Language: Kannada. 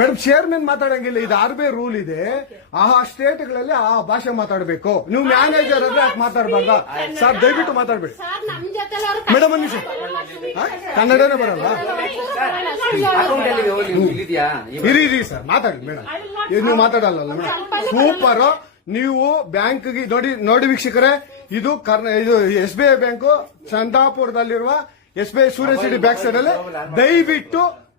ಮೇಡಮ್ ಚೇರ್ಮನ್ ಮಾತಾಡಂಗಿಲ್ಲ ಇದು ಆರ್ ಬಿ ಐ ರೂಲ್ ಇದೆ ಆ ಸ್ಟೇಟ್ ಗಳಲ್ಲಿ ಆ ಭಾಷೆ ಮಾತಾಡಬೇಕು ನೀವು ಮ್ಯಾನೇಜರ್ ಅಂದ್ರೆ ಯಾಕೆ ಮಾತಾಡಬಾರ್ದ ಸರ್ ದಯವಿಟ್ಟು ಮಾತಾಡ್ಬೇಡಿ ಮೇಡಮ್ ಒಂದು ಕನ್ನಡನೇ ಬರಲ್ಲ ಇರಿ ಸರ್ ಮಾತಾಡಿ ಮೇಡಮ್ ಇದು ನೀವು ಮಾತಾಡಲ್ಲ ಮೇಡಮ್ ಸೂಪರ್ ನೀವು ಬ್ಯಾಂಕ್ಗೆ ನೋಡಿ ನೋಡಿ ವೀಕ್ಷಕರೇ ಇದು ಕರ್ನ ಇದು S B I bank ಚಂದಾಪುರದಲ್ಲಿರುವ S B I Surya city back side ಅಲ್ಲಿ ದಯವಿಟ್ಟು